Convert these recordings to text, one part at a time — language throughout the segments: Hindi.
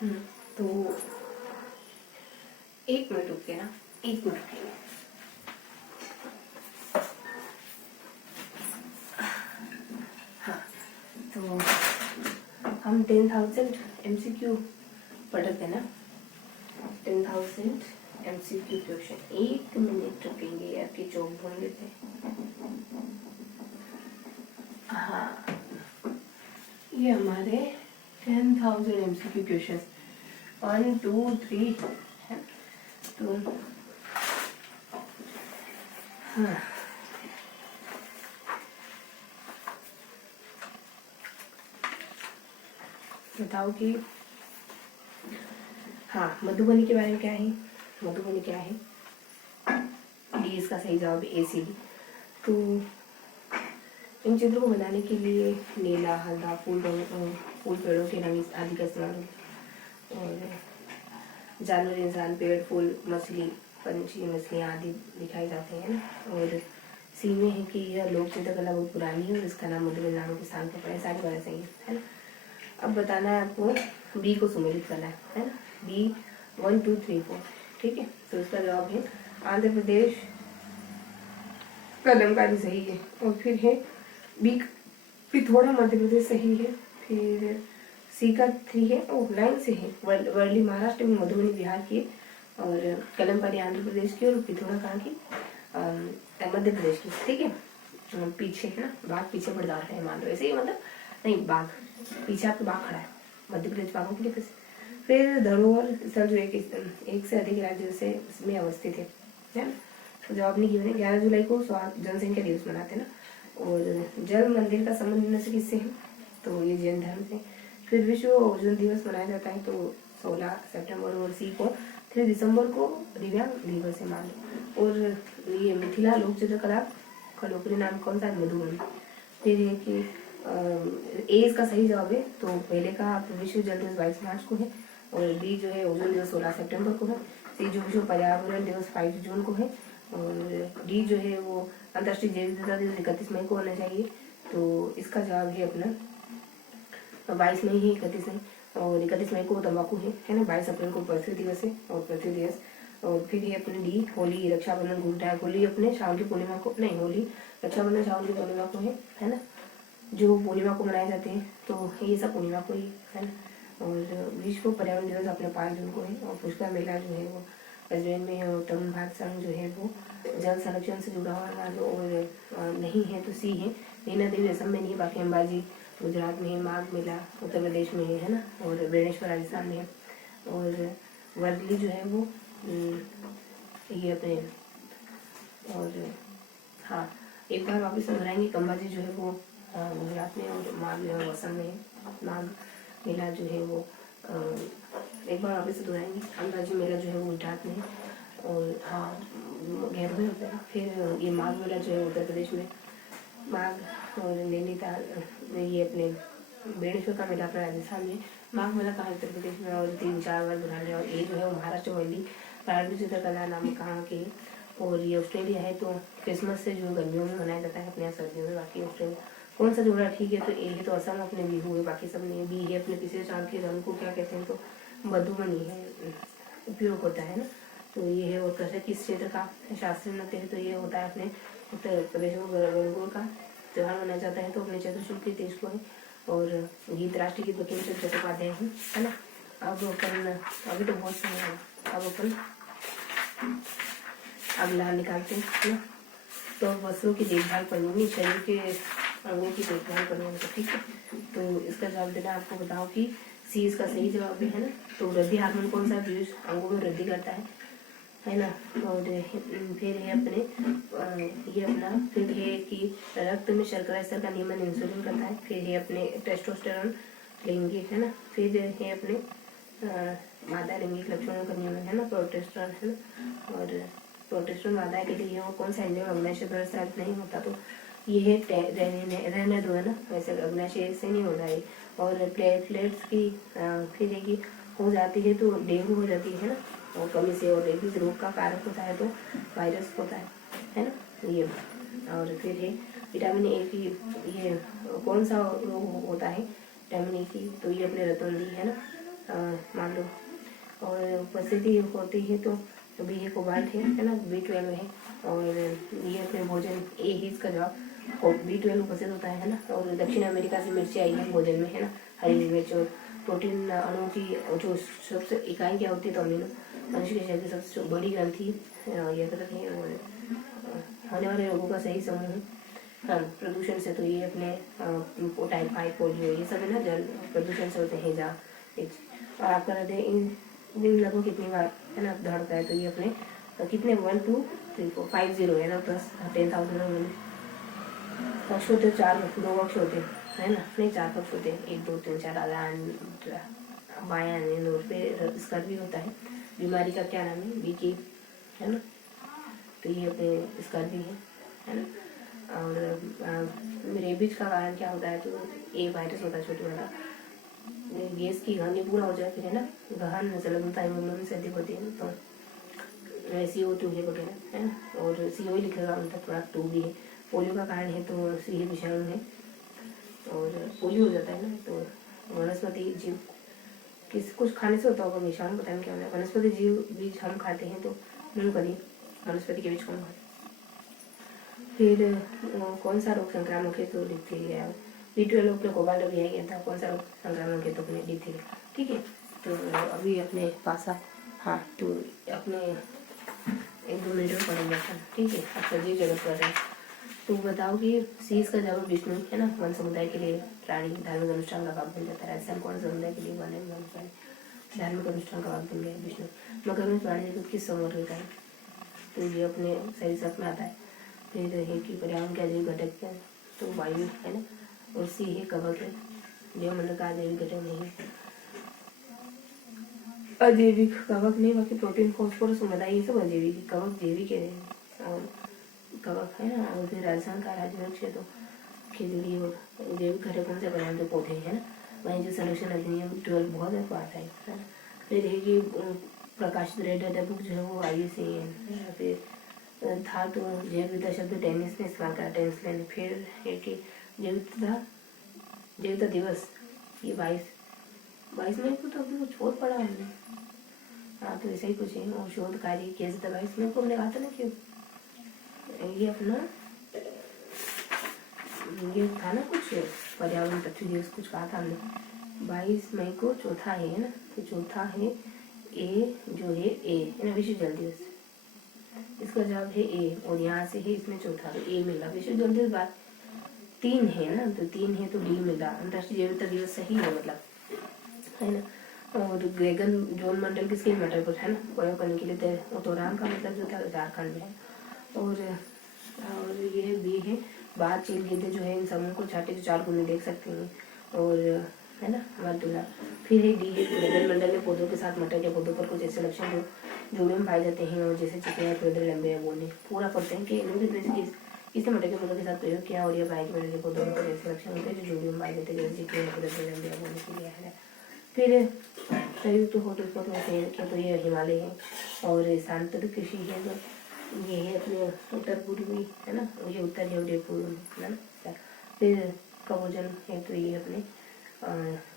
तो 1 मिनट रुक के ना, 1 मिनट रुकेंगे। हाँ, तो हम 10,000 MCQ पढ़ते ना, 10,000 MCQ क्वेश्चन। 1 मिनट रुकेंगे, आपकी चौक भून लेते हैं। हाँ, ये हमारे 10,000 MCQ क्वेश्चन 1 2 3 है। तो हाँ, बताओ कि हाँ, मधुबनी के बारे में क्या है। मधुबनी क्या है? डी इसका सही जवाब है ACD। तो इन चित्रों को बनाने के लिए नीला, हल्दा, फूल पेड़ों के रंग आदि का इस्तेमाल होता है। और जानवर, इंसान, पेड़, फूल, मछली, पंछी, मछलियाँ आदि दिखाए जाते हैं ना। और सी में है कि यह लोक चित्रकला बहुत पुरानी है और इसका नाम मधुबनी नामक के स्थान पर पड़ा है। सारी बातें सही है ना। अब बताना है आपको बी को सुमेलित करना है ना। बी 1 2 3 4, ठीक है। तो इसका जवाब है आंध्र प्रदेश, कलमकारी सही है। और फिर है बी पिथौरा मध्य प्रदेश सही है। फिर सी का 3 है, ओ 9 से है, वर्ली महाराष्ट्र में, मधुबनी बिहार की, और कलमकारी आंध्र प्रदेश की, और पिथौरा कहाँ की? मध्य प्रदेश की, ठीक है। पीछे है ना, बाघ पीछे पड़ जाते हैं, मान लो ऐसे ही, मतलब नहीं, बाघ पीछे आपके बाघ खड़ा है, मध्य प्रदेश बाघों के लिए। फिर धरोहर स्थल जो एक से अधिक राज्यों से इसमें अवस्थित है ना। तो जवाब नहीं गिवन है। 11 जुलाई को जनसंख्या दिवस मनाते हैं ना। और जल मंदिर का संबंध इनमें से किससे है? तो ये जैन धर्म से। फिर विश्व ओजोन दिवस मनाया जाता है तो 16 सितंबर, और सी को 3 दिसंबर को दिव्यांग दिवस है, मान लो। और ये मिथिला लोक चित्रकला का लोकप्रिय नाम कौन सा है? मधुबनी। फिर है कि ए इसका सही जवाब है। तो पहले का विश्व जल दिवस 22 मार्च को है, और बी जो है ओजोन दिवस 16 सितंबर को है। सी जो विश्व पर्यावरण दिवस 5 जून को है, और डी जो है वो अंतर्राष्ट्रीय जैव विविधता दिवस 31 मई को होना चाहिए। तो इसका जवाब है अपना 22 मई ही, 31 मई, और 31 मई को तंबाकू है ना। 22 अप्रैल को पृथ्वी दिवस है, और पृथ्वी दिवस। और फिर ये अपने डी होली, रक्षाबंधन, गुरुनानक, होली अपने श्रावण की पूर्णिमा को, नहीं, होली रक्षाबंधन श्रावण की पूर्णिमा को है ना, जो पूर्णिमा को मनाए जाते हैं। तो ये सब पूर्णिमा को ही है ना। और विश्व पर्यावरण दिवस अपने 5 जून को है। और पुष्कर मेला जो है वो अजमेर में है। और तरुण भारत संघ जो है वो जल संरक्षण से जुड़ा हुआ जो, और नहीं है तो सी है। नैना देवी असम में नहीं है, बाकी अंबाजी गुजरात में है, माघ मेला उत्तर प्रदेश में है ना, और बेणेश्वर राजस्थान में है। और वर्ली जो है वो ये अपने, और हाँ, एक बार वापस दोहराएंगे। कंबाजी जो है वो गुजरात में, और माघ जो है असम में है। माघ मेला जो है वो एक बार वापस दोहराएंगे। अंबाजी मेला जो है वो गुजरात में है, और हाँ, गैर में होता है। फिर ये माघ मेला जो है उत्तर प्रदेश में, माघ, और नैनीताल ये अपने बेणेश्वर का मेला अपना राजस्थान में। माघ मेला कहाँ? उत्तर प्रदेश में। और 3-4 बार बुलाने, और ये जो है वो महाराष्ट्र वर्ली प्रारंभिक चित्रकला नाम कहाँ के। और ये ऑस्ट्रेलिया है। तो क्रिसमस से जो गर्मियों में मनाया जाता है, अपने यहाँ सर्दियों में। बाकी ऑस्ट्रेलिया कौन सा जोड़ा? ठीक है, तो ए है तो असम अपने बिहू है, बाकी सब नहीं। बी है अपने पिछले चांद के रंग को क्या कहते हैं? तो मधुबनी है, उपयोग होता है ना। तो ये है। और कहते किस क्षेत्र का शास्त्रीय नृत्य है? तो ये होता है अपने उत्तर प्रदेश में गणगौर का त्योहार मनाया जाता है, तो अपने चतुर्शुल्क के देश को है। और गीत राष्ट्रीय गीत बंकिम चंद्र चट्टोपाध्याय है ना। अब अपन अभी तो बहुत समय है, अब अपन अगला निकालते हैं ना। तो वस्त्रों की देखभाल करूँगी, शरीर के अंगों की देखभाल करूँगी, ठीक है। तो इसका जवाब देना आपको बताओ कि सी इसका सही जवाब है ना। तो वृद्धि हार्मोन कौन सा पीयूष अंगों में वृद्धि करता है ना। और फिर है अपने ये अपना, फिर है कि रक्त में शर्करा स्तर का नियमन इंसुलिन करता है। फिर है अपने टेस्टोस्टेरोन लैंगिक है ना। फिर है अपने मादा लैंगिक लक्षणों का नियमन है ना, प्रोटेस्टेरोन है ना। और प्रोटेस्टेरोन मादा के लिए वो कौन सा एंजाइम अग्नाशय प्रसारित नहीं होता, तो ये है रहने दो है ना, वैसे अग्नाशय से नहीं होता है। और प्लेटलेट्स की फिर है कि हो जाती है तो डेंगू हो जाती है ना, और कमी से। और रेबीज रोग का कारक होता है तो वायरस होता है ना ये। और फिर है विटामिन ए की, ये कौन सा रोग होता है विटामिन ए की? तो ये अपने रतौंधी है ना, मान लो। और उपस्थिति होती है तो बी है कोबाल्ट है ना, B12 है। और ये अपने भोजन ए ही इसका जवाब, B12 उपस्थित होता है ना। और दक्षिण अमेरिका से मिर्ची आई है भोजन में, है ना, हरी मिर्च। और प्रोटीन अणुओं की जो सबसे इकाई क्या होती है तो अमीनो, मनुष्य के शरीर की सबसे बड़ी ग्रंथि यकृत है। और होने वाले रोगों का सही समूह है। हाँ, प्रदूषण से तो ये अपने टाइफाइड, पोलियो, ये सब है ना, जल प्रदूषण से होते हैं जहाँ। और आपका हृदय इन दिन लगभग कितनी बार, है ना, धड़कता है तो ये अपने कितने 1 2 3 4 5 0 है ना, प्लस 10,000 पक्ष होते, 4 2 पक्ष होते है ना, नहीं 4 पक्ष होते हैं, 1 2 3 4 आदान बायां और फिर स्कर्वी होता है। बीमारी का क्या नाम है, बीके, है ना, तो ये अपने स्कर्वी है ना। और रेबीज का कारण क्या होता है तो ए वायरस होता है, छोटी वाला। गैस की हानि पूरा हो जाए फिर, है ना, गहन संलग्नता हेमोग्लोबिन से अधिक होती है तो CO2 है वगैरह, है ना। और CO लिखेगा मतलब थोड़ा 2 भी है। पोलियो का कारण है तो C है, विषाणु है। और पोलियो हो जाता है ना तो वनस्पति जीव किस कुछ खाने से होता होगा, विषाणु पता नहीं क्या होता है। वनस्पति जीव बीज हम खाते हैं तो मूंगफली वनस्पति के बीज कौन खाते हैं। फिर कौन सा रोग संक्रामक है तो डिप्थीरिया। B12 अपने कोबाल्ट अभी आ गया था, कौन सा रोग संक्रामक है तो अपने डिप्थीरिया। ठीक है, तो अभी अपने पास हाँ तो अपने 1-2 मिनट में पढ़ेंगे अपन। ठीक है, अब सजीव जगत पर है तो बताओ कि C इसका जवाब विष्णु, है ना। वन समुदाय के लिए प्राणी धार्मिक अनुष्ठान का भाग बन जाता है। राजस्थान कौन समुदाय के लिए वन है, धार्मिक अनुष्ठान का भाग बन गया विष्णु। मगर में प्राणी जगत किस समूह का है तो ये अपने सही सब में आता है। फिर है कि पर्यावरण के अजैविक घटक क्या है तो वायु, है ना। और C है कवक है, जैवमंडल का अजैविक घटक नहीं, अजैविक कवक नहीं, बाकी प्रोटीन, फॉस्फोरस, मृदा, ये सब अजैविक, कवक जैविक है और कवक, है ना। और फिर राजस्थान का राज्य वृक्ष है तो खिजड़ी। और जैविक घटक कौन से पर्यावरण के पौधे, है ना। वहीं जो संरक्षण अधिनियम 12 बहुत आता है ना। फिर है कि प्रकाशित रेड डाटा बुक जो है वो IUCN। फिर था तो जैव विविधता शब्द टेनिस ने इस्तेमाल करा, टेनिस मैन। फिर है कि जैविकता दिवस ये 22 मई को तो अभी कुछ बहुत पढ़ा हमने। हाँ तो ऐसा ही कुछ है। और शोध कार्य किया जाता 22 मई को, हमने कहा था ना कि ये अपना ये था ना कुछ पर्यावरण पृथ्वी दिवस कुछ कहा था हमने। 22 मई को चौथा है ना, तो चौथा है ए जो है ए ना, विश्व जल दिवस। इसका जवाब है ए। और यहाँ से है इसमें चौथा तो ए मिला। विश्व जल दिवस बात 3 है ना, तो 3 है तो डी मिला। अंतर्राष्ट्रीय जैव विविधता दिवस सही है मतलब, है ना। और ग्रेगन जोन मंडल किसके मैटर पर, है ना, प्रयोग करने के लिए उत्तराखंड का मतलब जो था झारखंड में है। और ये भी है बाहर चील गेंदे जो है इन समूह को छाटे जो 4 गुने देख सकते हैं। और है ना वर्तुला। फिर है डी है ग्रेगन मंडल के पौधों के साथ मटर के पौधों पर कुछ ऐसे लक्षण जो जोड़े में पाए जाते हैं। और जैसे चिकने पेड़ लंबे या बोने पूरा पढ़ते हैं कि इन्होंने इसने मटर के पौधों के साथ प्रयोग किया। और ये बाई के मटर के पौधों में कुछ ऐसे लक्षण होते हैं जो जोड़े में पाए जाते हैं, जैसे चिकने पेड़ लंबे या बोने के लिए, है। फिर संयुक्त हॉटस्पॉट में से तो ये हिमालय है। और स्थानांतरित कृषि है तो ये है अपने उत्तर पूर्वी, है ना, ये उत्तर है और ये पूर्व है ना। फिर कवोजन है तो ये अपने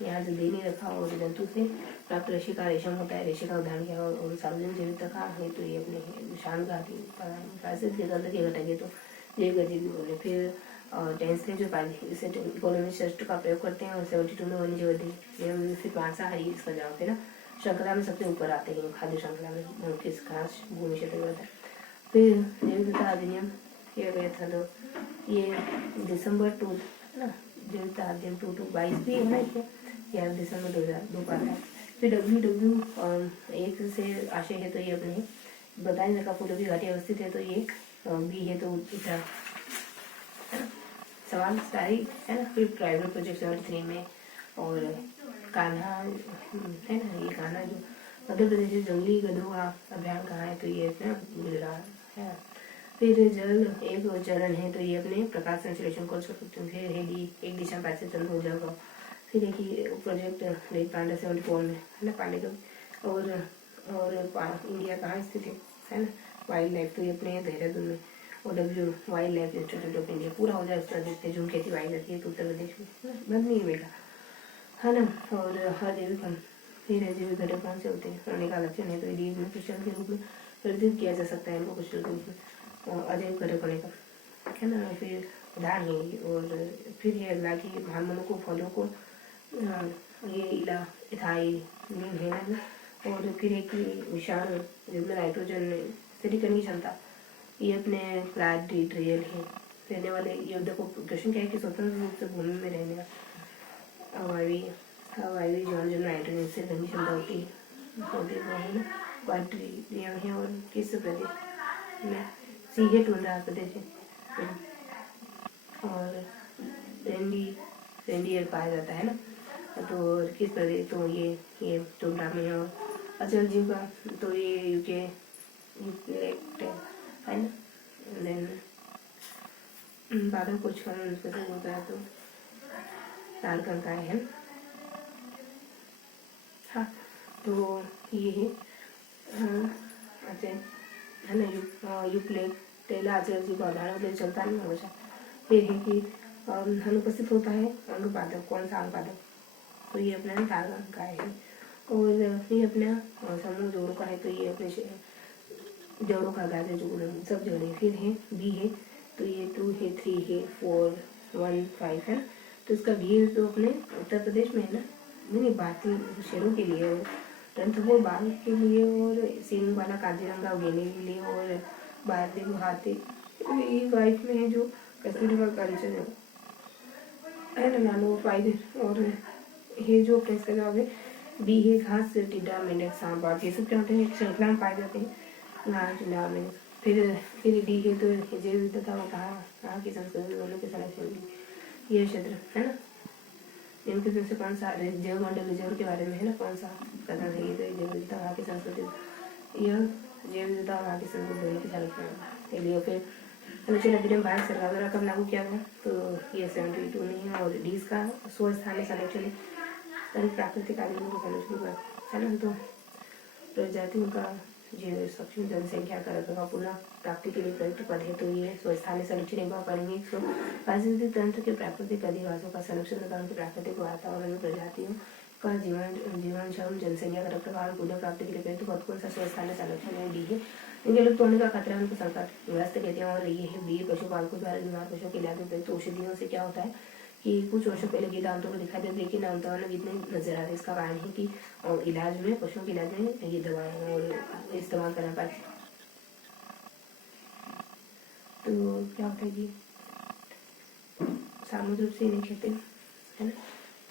यहाँ से दे नहीं रखा। और जंतु से प्राप्त रेशे का रेशम होता है, रेशे का उदाहरण क्या। और सार्वजनिक जैविकता का है तो ये अपने शान का घटक है तो जैविक अजीब बोले। फिर टेंस ने जो पाई इसे इकोनॉमिक शस्त्र का प्रयोग करते हैं। और 72 में वन्य जीव। फिर मांसाहारी इसका जवाब है ना। श्रृंखला में सबसे ऊपर आते हैं, खाद्य श्रृंखला में किस घास भूमि क्षेत्र में होता है। फिर जैव विविधता अधिनियम किया गया था तो ये दिसंबर 2 है ना, जैव विविधता अधिनियम 22 भी है ना, 11 दिसंबर 2002 का है। फिर WW1 से आशय है तो ये अपने बताएं का फूलों की घाटी अवस्थित है तो ये बी है तो उत्तरा, है ना। सवाल सारी, है ना। फिर ट्राइबल प्रोजेक्ट 73 में। और कान्हा, है ना, ये कान्हा जो मध्य प्रदेश में जंगली गधों का अभियान कहाँ है तो ये अपना गुजरात, है। फिर जल एक चरण है तो ये अपने प्रकाश संश्लेषण को सकते हैं। फिर है डी एक दिशा में पैसे चंद्र ऊर्जा का। फिर एक ही प्रोजेक्ट लेक पांडा 74 में, है ना, पांडे का। और इंडिया कहाँ स्थित है ना, वाइल्ड लाइफ तो ये अपने देहरादून में। और W wild life institute of India पूरा हो जाए उस तरह देखते हैं। जो खेती वाइल्ड रहती है तो उत्तर प्रदेश में बंद नहीं मिलेगा, है ना। और हर जैविक फिर अजीब घटक कौन से होते हैं, होने का लक्षण है तो डी में क्रिस्टल के रूप में प्रदर्शित किया जा सकता है इनको क्रिस्टल के रूप में अजैव घटक होने का, है ना। फिर उदाहरण है। और फिर ये अगला कि हार्मोनों को फलों को ये इला इथाइलिन है ना। और फिर एक विषाणु जिसमें नाइट्रोजन स्थिरीकरण करने की क्षमता, ये अपने क्लाडिड्रियल है। रहने वाले युद्ध को क्वेश्चन क्या है कि स्वतंत्र रूप से भूमि में रहने का हवाई जीवन जो नाइट्रोजन से रहने की क्षमता होती है क्वाड्रिडियम है। और किस प्रदेश में सीहे टूंड्रा प्रदेश है और रेंडियर पाया जाता है ना। तो किस प्रदेश, तो ये टूंड्रा में है। और अचल जीव का तो ये यूके है ना। देन बादल कुछ स्पेशल होता है तो लाल रंग का है। हाँ, तो ये है अच्छा है ना। यूप्लेटेला अचल का उदाहरण चलता नहीं हमेशा। फिर है कि अनुपस्थित होता है अंग पादप, कौन सा अंग पादप, तो ये अपना लाल रंग का है। और ये अपना समूह जोड़ों का है तो ये अपने जोड़ों का गाजर जोड़ सब जोड़े। फिर है बी है तो ये 2 है, 3 है, 4, 1, 5 है ना। तो इसका बी तो अपने उत्तर प्रदेश में है ना। नहीं, भारतीय शेरों के लिए और रणथंभौर बाघ के लिए और सींग वाला काजीरंगा गेने के लिए और भारतीय हाथी ये वाइफ में है जो कस्तूरी का कंचन है ना। नानो 5 और ये जो अपने इसका जवाब है बी है घास टिड्डा मेंढक सांप ये सब क्या होते हैं श्रृंखला में पाए जाते हैं घास टिड्डा मेंढक। फिर डी है तो जैव विविधता में कहाँ की संस्कृति दोनों के संरक्षण ये क्षेत्र है ना। इनके में से कौन सा जैव मंडल रिजर्व के बारे में है ना, कौन सा कथन है ये, तो जैव विविधता वहाँ की संस्कृति, यह जैव विविधता वहाँ की संस्कृति दोनों के संरक्षण के लिए। फिर अनुच्छेद अधिनियम भारत सरकार द्वारा कब लागू किया गया, तो ये 72 नहीं है। और डी का 100 स्थानीय संरक्षण प्राकृतिक आदिवासियों को संरक्षण है ना। तो प्रजातियों का जो सक्षम जनसंख्या का रखरखाव पुनः प्राप्ति के लिए प्रयुक्त पद है तो ये स्थानीय संरक्षण एवं करेंगे। पारिस्थितिक तंत्र के प्राकृतिक अधिवासों का संरक्षण तथा उनके प्राकृतिक वातावरण में प्रजातियों का जीवन क्षम जनसंख्या का रखरखाव पुनः प्राप्ति के लिए प्रयुक्त पद कौन सा स्थानीय संरक्षण है, डी है। इनके लुप्त होने का खतरा उनको संकट ग्रस्त कहते हैं। और ये है बी पशुपालकों द्वारा बीमार पशुओं के इलाज में प्रयुक्त औषधियों से क्या होता है कि कुछ वर्षों पहले गीत आमतौर पर दिखाई देते लेकिन आमतौर में गीत नहीं नजर आते। इसका कारण है कि इलाज में पशुओं के इलाज में ये दवाएं और इस्तेमाल करना पड़ता है। तो क्या होता है कि सामूहिक रूप से नहीं खेते है ना।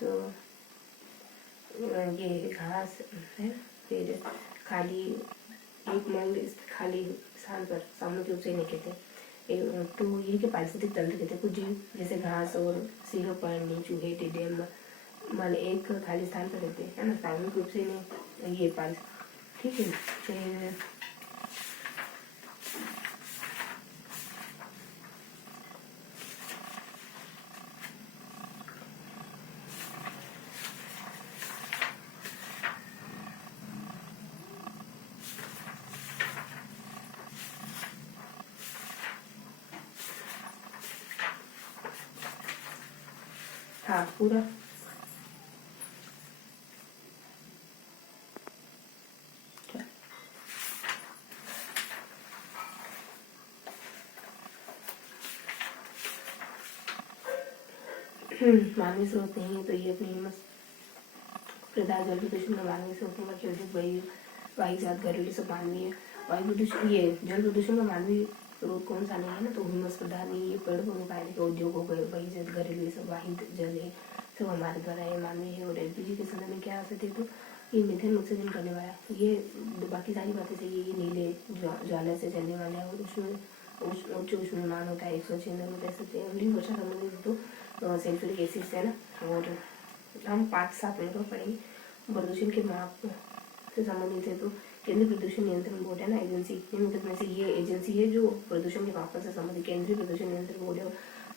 तो ये घास है, फिर खाली एक मल खाली स्थान पर सामूहिक रूप से नहीं खेते। तो ये के पारिस्थितिक तंत्र कहते हैं। कुछ जीव जैसे घास और सिंह प्राणी चूहे टिड्डे मल एक खाली स्थान पर रहते हैं ना, सामूहिक रूप से नहीं ये पारिस ठीक है। फिर हाँ पूरा मानवीय स्रोत नहीं है तो ये अपनी हिम्मत प्रदान जल प्रदूषण का मानवीय स्रोतों का अधिक वायु जात घरेलू सब मानवीय वायु प्रदूषण ये जल प्रदूषण का मानवीय स्रोत कौन सा नहीं है ना, तो हिम्मत प्रदान नहीं ये पेड़ पौधों का है उद्योग हो गए वही जात घरेलू सब वाहिद जल है सब हमारे द्वारा है मानवीय है। और एलपीजी के संदर्भ में क्या आ सकते तो ये मिथेन उत्सर्जन करने वाला ये बाकी सारी बातें सही है। ये नीले ज्वाला से चलने वाले हैं और उसमें उच्च उष्णमान होता है 106 में कह सकते हैं। अगली वर्षा संबंधित तो सल्फ्यूरिक एसिड है ना। और हम 5-7 मिनट में पढ़ेंगे प्रदूषण के माप से संबंधित है। तो केंद्रीय प्रदूषण नियंत्रण बोर्ड है ना एजेंसी, निम्नलिखित में से ये एजेंसी है जो प्रदूषण के मापन से संबंधित केंद्रीय प्रदूषण नियंत्रण बोर्ड है।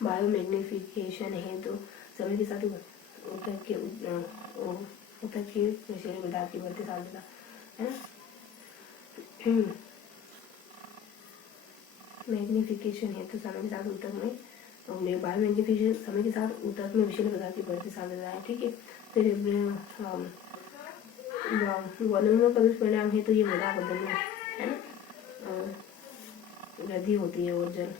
बायो मैग्निफिकेशन है तो समय के साथ उत्तर के नशीले पदार्थ की बढ़ती सांद्रता है ना। मैग्निफिकेशन है तो समय के साथ ऊतक में बायो मैग्निफिकेशन समय के साथ ऊतक में विषैले पदार्थ की बढ़ती सांद्रता है ठीक है। फिर वर्णों का दुष्परिणाम है तो ये मृदा अपरदन में है ना वृद्धि होती है। और जल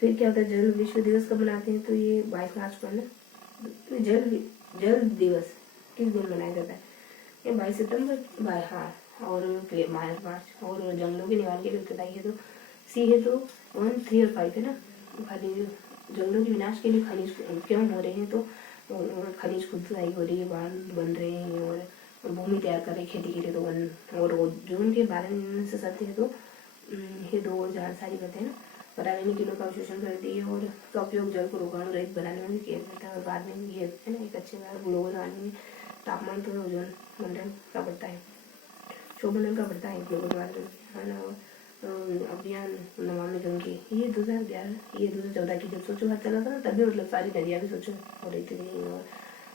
फिर क्या होता है, जल विश्व दिवस कब मनाते हैं, तो ये 22 मार्च को है ना। जल दिवस किस दिन मनाया जाता है, ये 22 सितंबर हाँ। और मार्च। और जंगलों के निवारण के लिए उत्तरदायी है तो सी है तो 1, 3 और 5 है ना। खनिज जंगलों के विनाश के लिए खनिज क्यों हो रहे हैं, तो खनिज खुदाई हो रही है, बांध बन रहे हैं और भूमि तैयार कर रहे खेती के लिए तो वन। और ओजोन के बारे में से सत्य है तो ये 2000 सारी बातें हैं ना। पर्यावरणीय कीड़ों का अवशोषण करती है और का उपयोग जल को रोगाणु रहित बनाने में भी किया जाता है। और बाद में ये है ना एक अच्छे ग्लोबल वार्मिंग में तापमान तो ओजोन मंडल का बढ़ता है, शोभमंडल का बढ़ता है ग्लोबल वार्मिंग है ना। अभियान नमामि गंगे ये 2011 ये 2014 की जब स्वच्छ भारत चला था ना, तभी मतलब सारी नदियाँ भी स्वच्छ हो रही थी। और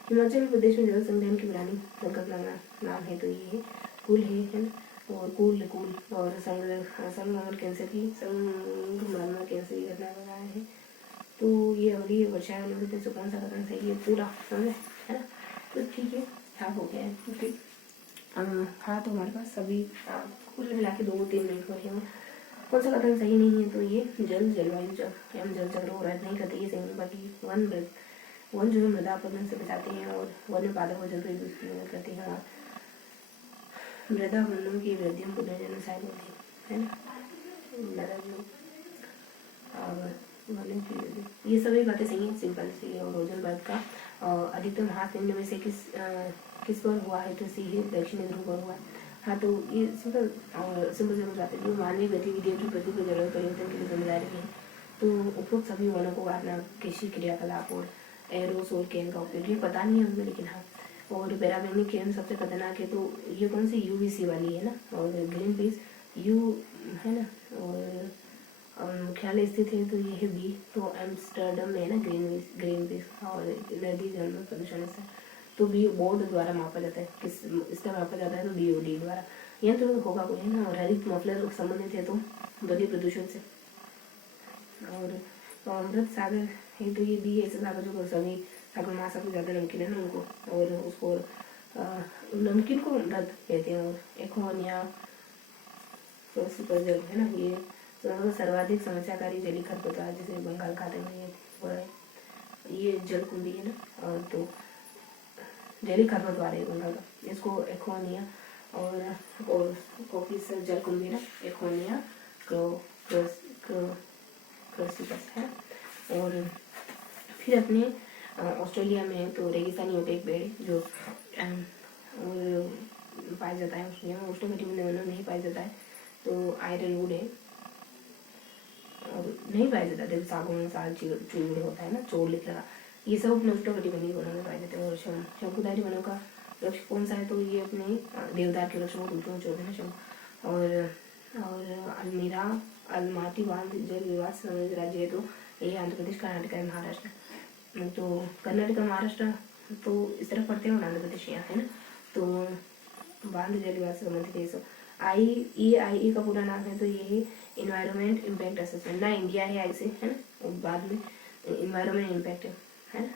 हिमाचल प्रदेश में जल संग्रहण की पुरानी संकल्पना नाम है तो ये कुल है ना। और कूल और संक्रमण कैंसर की संक्रमण कैंसर की घटना बना है। तो ये अगली वर्षा में से कौन सा कथन सही है पूरा समझे है ना। तो ठीक है हाँ हो गया है ओके। हाँ तो हमारे पास सभी कुल मिला के 2-3 मिनट बचे हैं। कौन सा कथन सही नहीं है, तो ये जलवायु जल चक्र हो रहा है नहीं करते ये सही। बाकी वन जो है मृदा अपरदन से बचाते हैं और वन्य पादप और जल करते हैं और मृदा वनों की वृद्धियों को पुनर्जन्म सहायक होती है ना। मृदा जो और वनों की वृद्धि ये सभी बातें सही हैं सिंपल सी। और ओजोन परत का अधिकतम हाथ पिंड में से किस पर हुआ है, तो सी है दक्षिणी ध्रुव पर हुआ है। हाँ तो ये सिंपल बातें जो मानवीय गतिविधियों की पृथ्वी पर जलवायु परिवर्तन के लिए जिम्मेदारी है। तो उपरोक्त सभी वनों को काटना, कृषि क्रियाकलाप और एरोसोल केन का उपयोग, ये पता नहीं है हमें लेकिन हाँ। और पैराबैंगनी केन सबसे खतरनाक है तो ये कौन सी यूवीसी वाली है ना। और ग्रीन पीस यू है ना। और मुख्यालय स्थित है तो ये है बी तो एम्स्टर्डम में है ना ग्रीन पीस। और नदी जल में प्रदूषण से तो बी बोर्ड द्वारा मापा जाता है, किस स्तर मापा जाता है तो BOD द्वारा। यह तो होगा कोई है ना। और हरित मफलर संबंधित है तो ध्वनि प्रदूषण से। और अमृत सागर है तो ये बी ऐसे सागर जो सभी सागर महासागर ज़्यादा नमकीन है ना उनको। और उसको नमकीन को अमृत कहते हैं। और एकोनिया जल है ना, ये सर्वाधिक समस्याकारी जलीय खरपतवार जिसे बंगाल खाते में ये जलकुंभी है ना। और तो जलीय खरपतवार है बंगाल का, इसको एकोनिया और कोकिस जलकुंभी ना एकोनिया क्रसिकस है। और फिर अपने ऑस्ट्रेलिया में तो रेगिस्तानी ओटेक पेड़ जो पाया जाता है उसमें उष्णकटिबंधीय वनों में नहीं पाया जाता है तो आयरन वुड है। और नहीं पाया जाता देखो सागौन साल चूड़ होता है ना, चोर लिख रहा, ये सब अपने उष्णकटिबंधीय वनों में पाए जाते हैं। और शंकुधारी वनों का वृक्ष कौन सा है, तो ये अपने देवदार के वृक्ष बहुत ऊंचे ऊंचे होते हैं शंकु। और अलमीरा अलमाटी बांध जल विवाद संबंधित राज्य है तो ये आंध्र प्रदेश, कर्नाटक है, महाराष्ट्र। तो कर्नाटक महाराष्ट्र तो इस तरफ पड़ते हैं और आंध्र प्रदेश यहाँ है ना। तो बांध जल विवाद से संबंधित है सब। IEA का पूरा नाम है तो ये है इन्वायरमेंट इम्पैक्ट असेसमेंट ना, इंडिया है ऐसे है ना। और बाद में इन्वायरमेंट इम्पैक्ट है ना।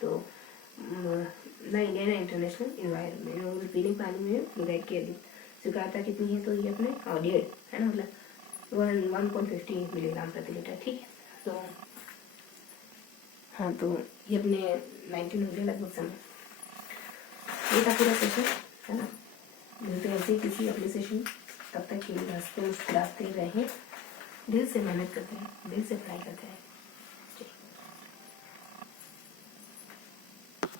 तो ना इंडिया ना इंटरनेशनल इन्वायरमेंट। और पीने पानी में फ्लोराइड की अधिक स्वीकार्यता कितनी है, तो ये अपने 1.5 है ना, मतलब 1.50 मिलीग्राम प्रति लीटर ठीक है। तो हाँ तो ये अपने 19 हो गया लगभग समय, ये था पूरा सेशन है ना। मिलते हैं ऐसे किसी अगले सेशन, तब तक के लिए मुस्कुराते रहें, दिल से मेहनत करते हैं, दिल से पढ़ाई करते हैं।